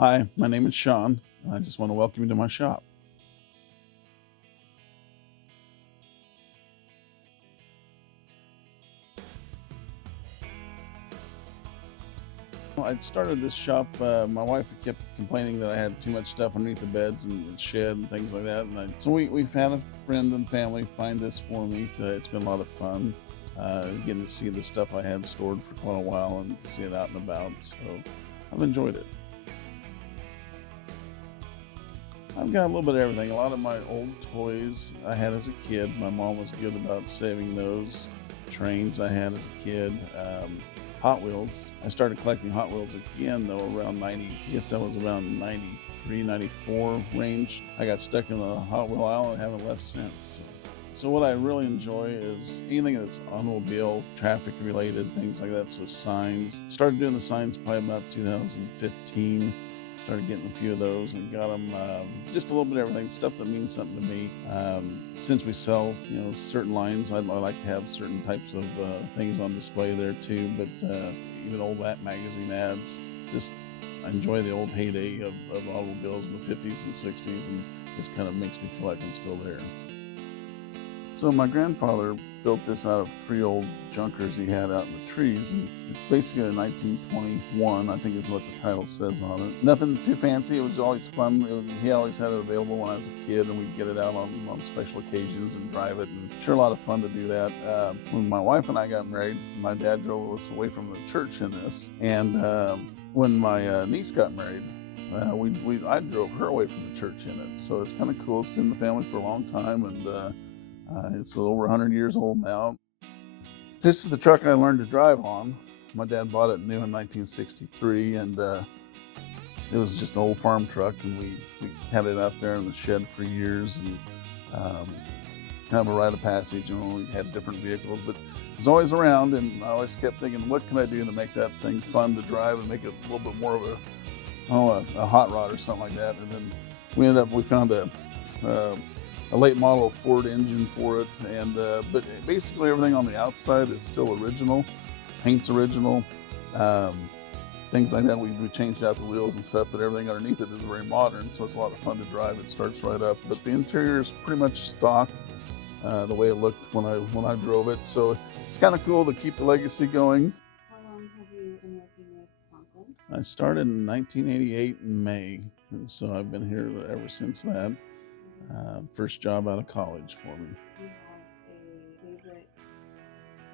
Hi, my name is Shawn, and I just want to welcome you to my shop. I started this shop. My wife kept complaining that I had too much stuff underneath the beds and the shed and things like that. So we've had a friend and family find this for me. It's been a lot of fun getting to see the stuff I had stored for quite a while and to see it out and about. So I've enjoyed it. I've got a little bit of everything. A lot of my old toys I had as a kid. My mom was good about saving those. Trains I had as a kid. Hot Wheels. I started collecting Hot Wheels again, though, around 90, I guess that was around 93, 94 range. I got stuck in the Hot Wheel aisle and haven't left since. So what I really enjoy is anything that's automobile, traffic related, things like that. So signs. Started doing the signs probably about 2015. Started getting a few of those and got them, just a little bit of everything, stuff that means something to me. Since we sell, certain lines, I like to have certain types of things on display there too. But even old magazine ads, just I enjoy the old heyday of automobiles in the 50s and 60s, and it kind of makes me feel like I'm still there. So my grandfather built this out of 3 old junkers he had out in the trees, and it's basically a 1921, I think is what the title says on it. Nothing too fancy. It was always fun. He always had it available when I was a kid, and we'd get it out on special occasions and drive it, and sure, a lot of fun to do that. When my wife and I got married, my dad drove us away from the church in this, and when my niece got married, I drove her away from the church in it. So it's kind of cool. It's been in the family for a long time, and it's over 100 years old now. This is the truck I learned to drive on. My dad bought it new in 1963, and it was just an old farm truck, and we had it out there in the shed for years, and kind of a rite of passage. We had different vehicles, but it was always around, and I always kept thinking, what can I do to make that thing fun to drive and make it a little bit more of a hot rod or something like that. And then we found a late model Ford engine for it, and but basically everything on the outside is still original, paint's original, things like that. We changed out the wheels and stuff, but everything underneath it is very modern, so it's a lot of fun to drive. It starts right up, but the interior is pretty much stock, the way it looked when I drove it. So it's kind of cool to keep the legacy going. How long have you been working with Conklin? I started in 1988 in May, and so I've been here ever since that. First job out of college for me. Do you have a favorite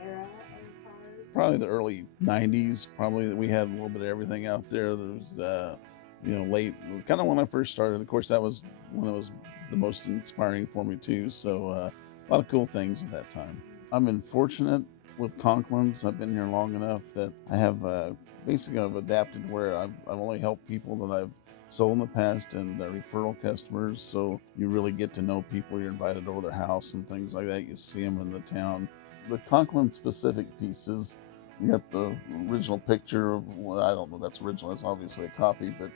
era of cars? Probably the early 90s. Probably we had a little bit of everything out there. There was, late, kind of when I first started. Of course, that was when it was the most inspiring for me too. So a lot of cool things at that time. I've been fortunate with Conklin's. I've been here long enough that I have basically I've adapted where I've only helped people that I've sold in the past and referral customers. So you really get to know people. You're invited over their house and things like that. You see them in the town. The Conklin specific pieces, you got the original picture of, well, I don't know if that's original, it's obviously a copy, but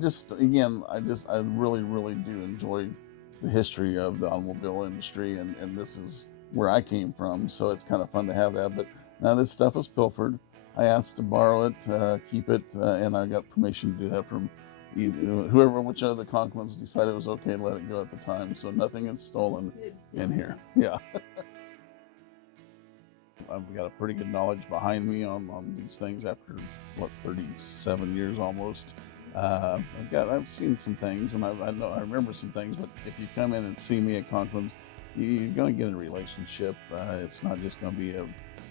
just again, I really, really do enjoy the history of the automobile industry, and this is where I came from, so it's kind of fun to have that. But now this stuff was pilfered. I asked to borrow it, keep it, and I got permission to do that from which of the Conklins decided it was okay to let it go at the time. So nothing is stolen in here. Yeah. I've got a pretty good knowledge behind me on these things after 37 years almost. I've seen some things, and I remember some things. But if you come in and see me at Conklin's, you're going to get a relationship. It's not just going to be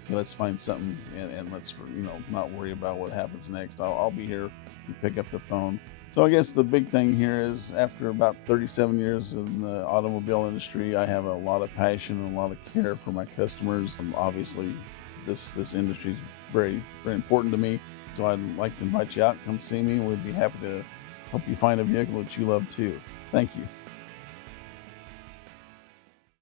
let's find something and let's not worry about what happens next. I'll be here. You pick up the phone. So I guess the big thing here is after about 37 years in the automobile industry, I have a lot of passion and a lot of care for my customers. Obviously, this industry is very, very important to me. So I'd like to invite you out, come see me, and we'd be happy to help you find a vehicle that you love too. Thank you.